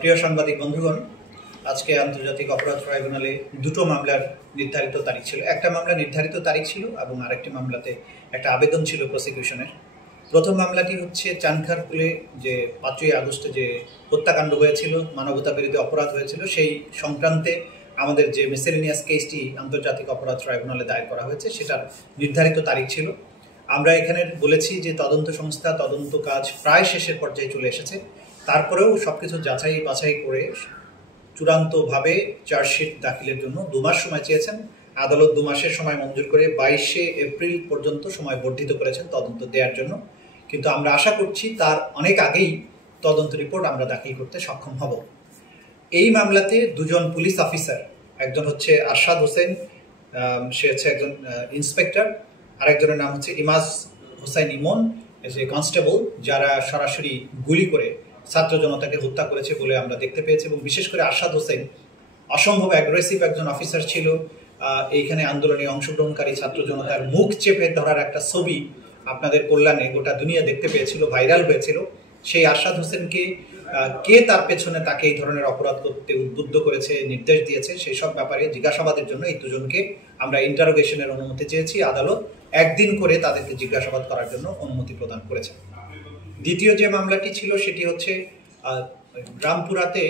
প্রিয় সাংবাদিক বন্ধুগণ, আজকে আন্তর্জাতিক অপরাধ ট্রাইব্যুনালে দুটো মামলার নির্ধারিত তারিখ ছিল। একটা মামলা নির্ধারিত তারিখ ছিল এবং আরেকটি মামলাতে একটা আবেদন ছিল প্রসিকিউশনের। প্রথম মামলাটি হচ্ছে চানখারপুলে যে 5ই আগস্টে যে হত্যাকাণ্ড হয়েছিল, মানবতা বিরোধী অপরাধ হয়েছিল, সেই সংক্রান্তে আমাদের যে মিসেলেনিয়াস কেসটি আন্তর্জাতিক অপরাধ ট্রাইব্যুনালে দায়ের করা হয়েছে সেটার নির্ধারিত তারিখ ছিল। আমরা এখানে বলেছি যে তদন্ত সংস্থা তদন্ত কাজ প্রায় শেষের পর্যায়ে চলে এসেছে। তারপরেও সবকিছু যাচাই বাছাই করে চূড়ান্তভাবে চার্জশিট দাখিলের জন্য 2 মাস সময় চেয়েছেন। আদালত 2 মাসের সময় মঞ্জুর করে 22শে এপ্রিল পর্যন্ত সময় বর্ধিত করেছেন তদন্ত দেওয়ার জন্য। কিন্তু আমরা আশা করছি তার অনেক আগেই তদন্ত রিপোর্ট আমরা দাখিল করতে সক্ষম হব। এই মামলাতে দুজন পুলিশ অফিসার, একজন হচ্ছে আরশাদ হোসেন, সে হচ্ছে একজন ইন্সপেক্টর, আরেকজনের নাম হচ্ছে ইমাজ হোসেন ইমন, যে কনস্টেবল, যারা সরাসরি গুলি করে ছাত্র জনতাকে হত্যা করেছে বলে আমরা দেখতে পেয়েছি। এবং বিশেষ করে আরশাদ হোসেন অসম্ভব অ্যাগ্রেসিভ একজন অফিসার ছিল। এইখানে আন্দোলনে অংশগ্রহণকারী ছাত্র জনতার মুখ চেপে ধরার একটা ছবি আপনাদের কল্যাণে গোটা দুনিয়া দেখতে পেয়েছিল, ভাইরাল হয়েছিল। সেই আরশাদ হোসেনকে কে তার পেছনে তাকে এই ধরনের অপরাধ করতে উদ্বুদ্ধ করেছে, নির্দেশ দিয়েছে, সেই সব ব্যাপারে জিজ্ঞাসাবাদের জন্য এই দুজনকে আমরা ইন্টারোগেশনের অনুমতি চেয়েছি। আদালত 1 দিন করে তাদেরকে জিজ্ঞাসাবাদ করার জন্য অনুমতি প্রদান করেছে। দ্বিতীয় যে মামলাটি ছিল সেটি হচ্ছে রামপুরাতে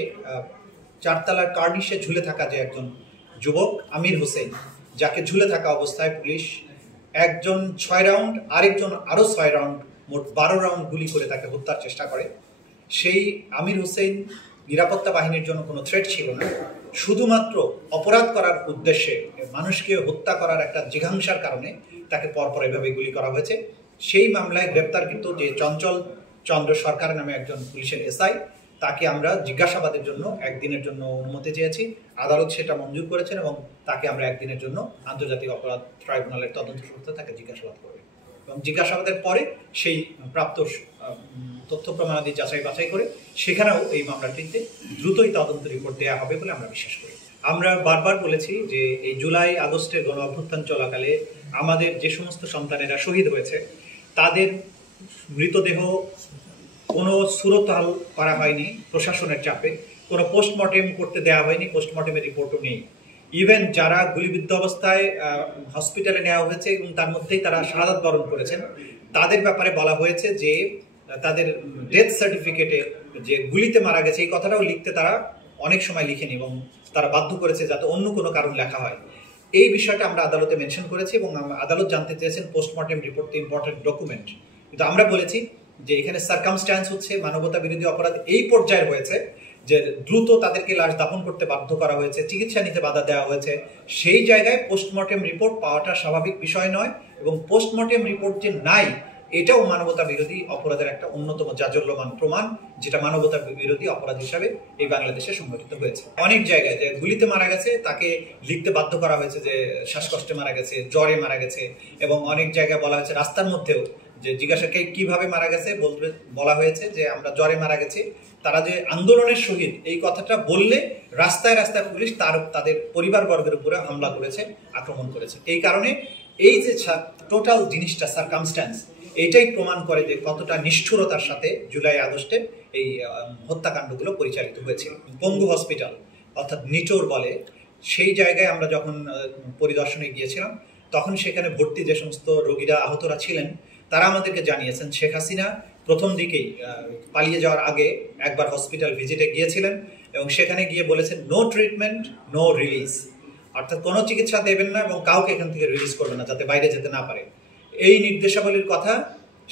4তলার কার্নিশে ঝুলে থাকা যে একজন যুবক আমির হোসেন, যাকে ঝুলে থাকা অবস্থায় পুলিশ একজন 6 রাউন্ড, আরেকজন আরও 6 রাউন্ড, মোট 12 রাউন্ড গুলি করে তাকে হত্যার চেষ্টা করে। সেই আমির হোসেন নিরাপত্তা বাহিনীর জন্য কোনো থ্রেট ছিল না, শুধুমাত্র অপরাধ করার উদ্দেশ্যে মানুষকে হত্যা করার একটা জিঘাংসার কারণে তাকে পরপর এভাবে গুলি করা হয়েছে। সেই মামলায় গ্রেপ্তারকৃত যে চঞ্চল চন্দ্র সরকার নামে একজন পুলিশের এসআই, তাকে আমরা জিজ্ঞাসাবাদের জন্য 1 দিনের জন্য অনুমতি চেয়েছি। আদালত সেটা মঞ্জুর করেছেন এবং তাকে আমরা 1 দিনের জন্য আন্তর্জাতিক অপরাধ ট্রাইব্যুনালের তদন্ত সংস্থা তাকে জিজ্ঞাসাবাদ করবে এবং জিজ্ঞাসাবাদের পরে সেই প্রাপ্ত তথ্য প্রমাণাদি যাচাই বাছাই করে সেখানেও এই মামলাটিতে দ্রুতই তদন্ত রিপোর্ট দেওয়া হবে বলে আমরা বিশ্বাস করি। আমরা বারবার বলেছি যে এই জুলাই আগস্টের গণ অভ্যুত্থান চলাকালে আমাদের যে সমস্ত সন্তানেরা শহীদ হয়েছে তাদের মৃতদেহ কোনো সুরতহাল করা হয়নি প্রশাসনের চাপে, কোনো পোস্টমর্টেম করতে দেওয়া হয়নি, পোস্টমর্টেমের রিপোর্টও নেই। ইভেন যারা গুলিবিদ্ধ অবস্থায় হসপিটালে নেওয়া হয়েছে এবং তার মধ্যেই তারা শাহাদাত বরণ করেছেন, তাদের ব্যাপারে বলা হয়েছে যে তাদের ডেথ সার্টিফিকেটে যে গুলিতে মারা গেছে এই কথাটাও লিখতে তারা অনেক সময় লিখেনি এবং তারা বাধ্য করেছে যাতে অন্য কোনো কারণ লেখা হয়। এই বিষয়টা আমরা আদালতে মেনশন করেছি এবং আদালত জানতে চেয়েছেন পোস্টমর্টেম রিপোর্ট ইম্পর্টেন্ট ডকুমেন্ট। কিন্তু আমরা বলেছি যে এখানে সার্কামস্ট্যান্স হচ্ছে মানবতা বিরোধী অপরাধ এই পর্যায়ে হয়েছে যে দ্রুত তাদেরকে লাশ দাফন করতে বাধ্য করা হয়েছে, চিকিৎসা নিতে বাধা দেওয়া হয়েছে। সেই জায়গায় পোস্টমর্টেম রিপোর্ট পাওয়াটা স্বাভাবিক বিষয় নয় এবং পোস্টমর্টেম রিপোর্ট যে নাই এটাও মানবতা বিরোধী অপরাধের একটা অন্যতম জাজল্যমান প্রমাণ, যেটা মানবতা বিরোধী অপরাধ হিসাবে এই বাংলাদেশে সংগঠিত হয়েছে। অনেক জায়গায় যে গুলিতে মারা গেছে তাকে লিখতে বাধ্য করা হয়েছে যে শ্বাসকষ্টে মারা গেছে, জ্বরে মারা গেছে, এবং অনেক জায়গায় বলা হয়েছে রাস্তার মধ্যেও যে জিজ্ঞাসাকে কিভাবে মারা গেছে বলা হয়েছে যে আমরা জ্বরে মারা গেছি। তারা যে আন্দোলনের শহীদ এই কথাটা বললে রাস্তায় রাস্তায় পুলিশ তাদের পরিবারবর্গের উপরে হামলা করেছে, আক্রমণ করেছে। এই কারণে এই যে টোটাল জিনিসটা সার্কামস্ট্যান্স, এইটাই প্রমাণ করে যে কতটা নিষ্ঠুরতার সাথে জুলাই আগস্টে এই হত্যাকাণ্ডগুলো পরিচালিত হয়েছিল। পঙ্গু হসপিটাল অর্থাৎ নিটোর বলে, সেই জায়গায় আমরা যখন পরিদর্শনে গিয়েছিলাম তখন সেখানে ভর্তি যে সমস্ত রোগীরা আহতরা ছিলেন তারা আমাদেরকে জানিয়েছেন শেখ হাসিনা প্রথম দিকেই পালিয়ে যাওয়ার আগে একবার হসপিটাল ভিজিটে গিয়েছিলেন এবং সেখানে গিয়ে বলেছেন নো ট্রিটমেন্ট নো রিলিজ, অর্থাৎ কোনো চিকিৎসা দেবেন না এবং কাউকে এখান থেকে রিলিজ করবেন না যাতে বাইরে যেতে না পারে। এই নির্দেশাবলীর কথা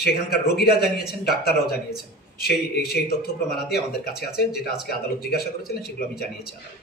সেখানকার রোগীরা জানিয়েছেন, ডাক্তাররাও জানিয়েছেন। সেই তথ্য প্রমাণাদি আমাদের কাছে আছে, যেটা আজকে আদালত জিজ্ঞাসা করেছিলেন সেগুলো আমি জানিয়েছি আদালত।